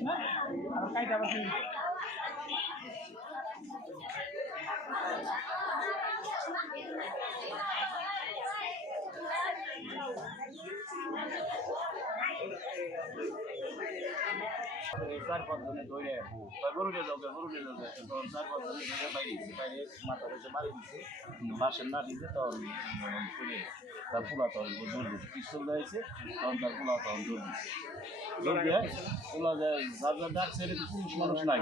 না আর কাইটা চার পাঁচ জনে ধরে গরু নিয়ে যাও গরু নিয়ে যাও তখন চার পাঁচ জনে ধরে বাইরে বাইরে মাথা কাছে মারি দিচ্ছে বাসের না দিতে তখন করে তার পোলা তখন জোর দিচ্ছে পিস্তল দিয়েছে তখন তার পোলা তখন জোর দিচ্ছে জোর দিয়ে পোলা যায় যার যার ডাক ছেড়ে পুরুষ মানুষ নাই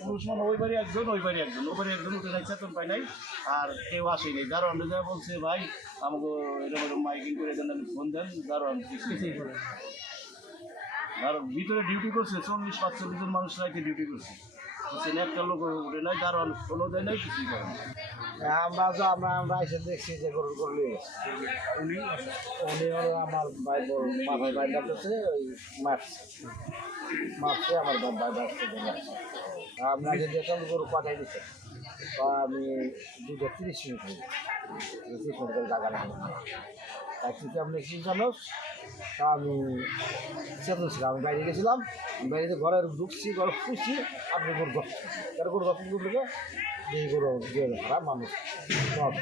পুরুষ মানুষ ওই বাড়ি একজন ওই বাড়ি একজন আর কেউ আসেনি। দারোয়ান যা বলছে, ভাই, আমাকে এরকম মাইকিং করে দেন ফোন দেন। দারোয়ান আর ভিতরে ডিউটি করছে চল্লিশ পাঁচচল্লিশ জন মানুষ রাখে ডিউটি করছে। বুঝছেন একটা লোক উঠে নাই তার কোনো দেয় নাই কিছুই করে আমরা তো আমরা আমরা এসে দেখছি যে গরু নিয়ে গেছে। উনি হলো আমার ভাই মাথায় ভাই ডাকতেছে ওই মারছে মারছে আমার ভাই আমরা যে দেখলাম গরু পাঠাই দিচ্ছে তো আমি দুটো তিরিশ মিনিট তিরিশ মিনিট করে জায়গা কিন্তু আপনি কি জানো। তা আমি চেতন ছিলাম আমি বাইরে গেছিলাম। বাইরে ঘরে ঢুকছি ঘরে খুঁজছি আপনি গরু তার গরু এই গরু দিয়ে খারাপ মানুষ। সব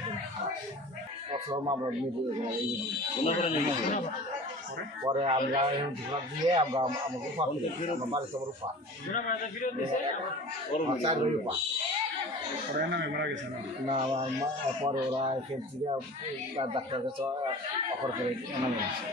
আমরা। পরে আমরা দিয়ে আমরা আমাকে বাড়িতে আমার না পরে ওরা এখান থেকে ডাক্তার কাছে অফার করে আনা নিয়ে আসে